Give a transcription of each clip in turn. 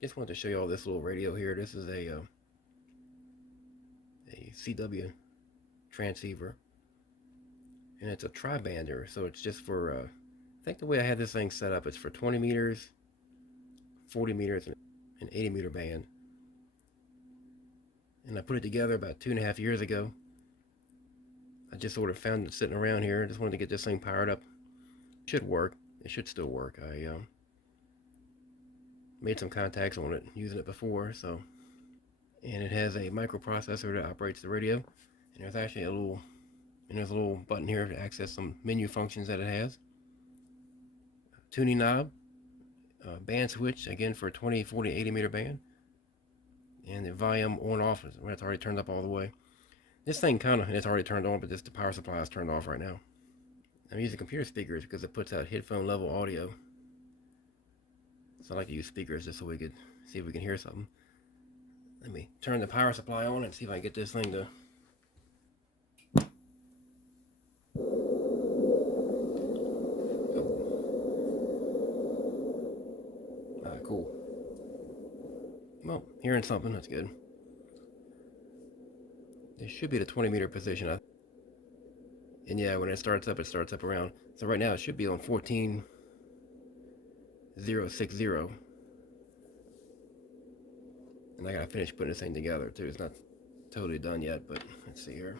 Just wanted to show you all this little radio here. This is a CW transceiver, and it's a tri-bander, so it's just for, I think the way I had this thing set up, it's for 20 meters, 40 meters, and 80 meter band. And I put it together about 2.5 years ago. I just sort of found it sitting around here. I just wanted to get this thing powered up. It should work. It should still work. I made some contacts on it using it before, so. And it has a microprocessor that operates the radio. And there's actually there's a little button here to access some menu functions that it has. Tuning knob, band switch, again for 20, 40, 80 meter band. And the volume on off, when it's already turned up all the way. This thing it's already turned on, but the power supply is turned off right now. I'm using computer speakers because it puts out headphone level audio. So I like to use speakers just so we could see if we can hear something. Let me turn the power supply on and see if I can get this thing to. Cool. Well, hearing something, that's good. This should be the 20 meter position. And yeah, when it starts up around. So right now it should be on 14.060. And I gotta finish putting this thing together too. It's not totally done yet, but let's see here.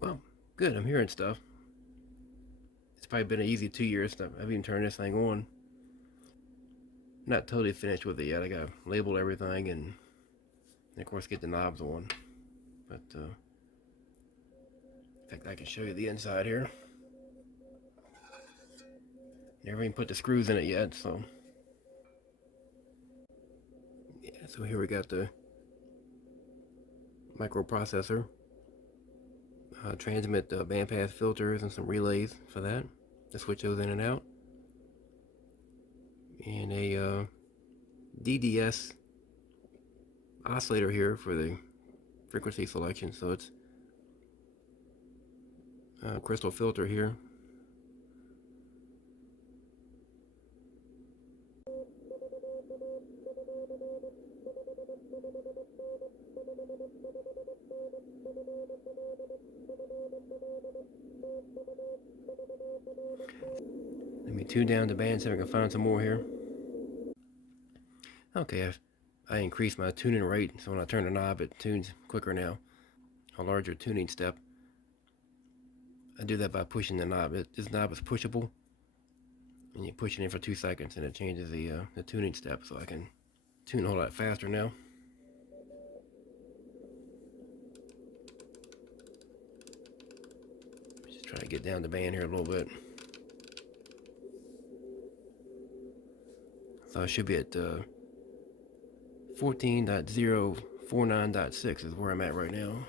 Well, good. I'm hearing stuff. It's probably been an easy 2 years. I've even turned this thing on. Not totally finished with it yet. I gotta label everything and of course get the knobs on. But in fact, I can show you the inside here. Never even put the screws in it yet, so. Yeah, so here we got the microprocessor. Transmit bandpass filters and some relays for that to switch those in and out. And a DDS oscillator here for the frequency selection. So it's a crystal filter here. Let me tune down the band so I can find some more here. Okay, I increased my tuning rate, so when I turn the knob, it tunes quicker now. A larger tuning step. I do that by pushing the knob. This knob is pushable, and you push it in for 2 seconds, and it changes the tuning step, so I can tune a whole lot faster now. Just try to get down the band here a little bit. So I should be at 14.049.6 is where I'm at right now.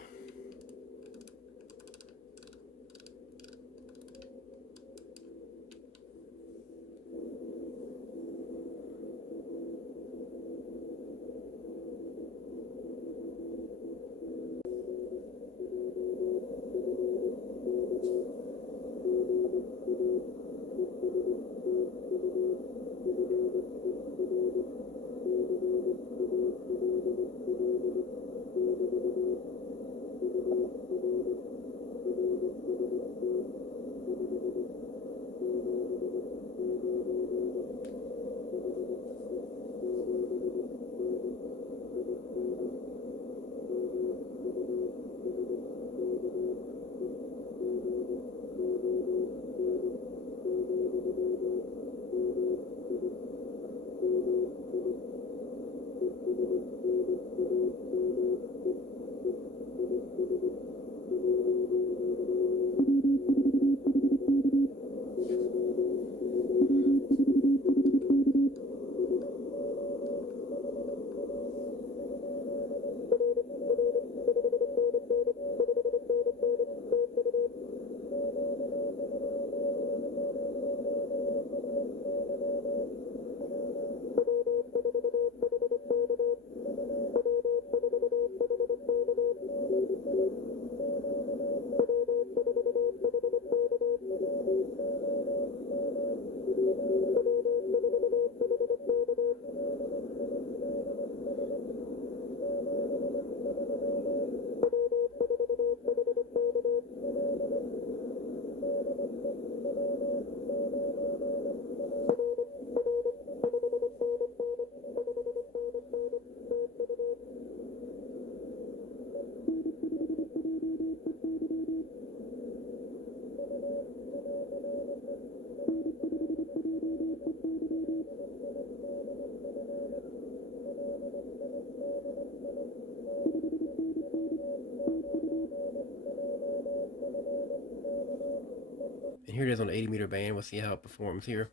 it is on the 80 meter band. We'll see how it performs here.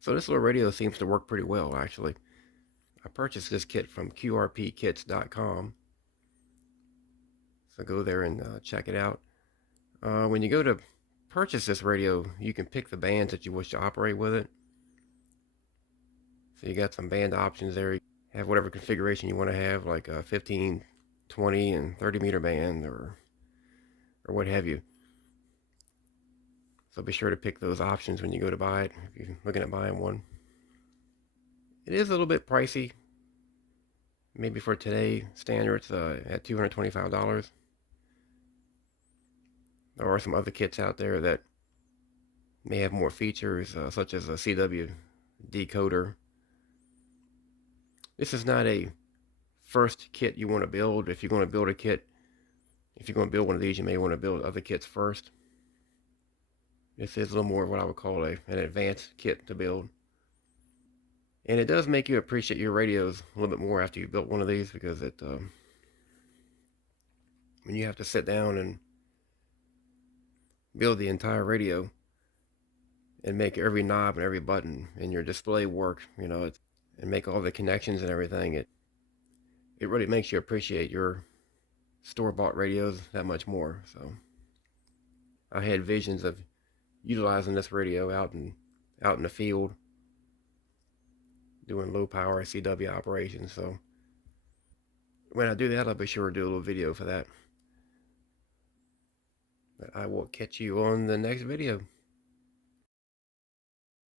So this little radio seems to work pretty well, actually. I purchased this kit from qrpkits.com. So go there and check it out. When you go to purchase this radio, you can pick the bands that you wish to operate with it. So you got some band options there. You have whatever configuration you want to have, like a 15, 20, and 30 meter band, or what have you. So be sure to pick those options when you go to buy it, if you're looking at buying one. It is a little bit pricey. Maybe for today standards, at $225. There are some other kits out there that may have more features, such as a CW decoder. This is not a first kit you want to build. If you're going to build a kit, if you're going to build one of these, you may want to build other kits first. This is a little more of what I would call an advanced kit to build. And it does make you appreciate your radios a little bit more after you built one of these, because when you have to sit down and build the entire radio and make every knob and every button in your display work, and make all the connections and everything, it really makes you appreciate your store-bought radios that much more. So I had visions of utilizing this radio out in the field, doing low power CW operations. So when I do that, I'll be sure to do a little video for that. But I will catch you on the next video.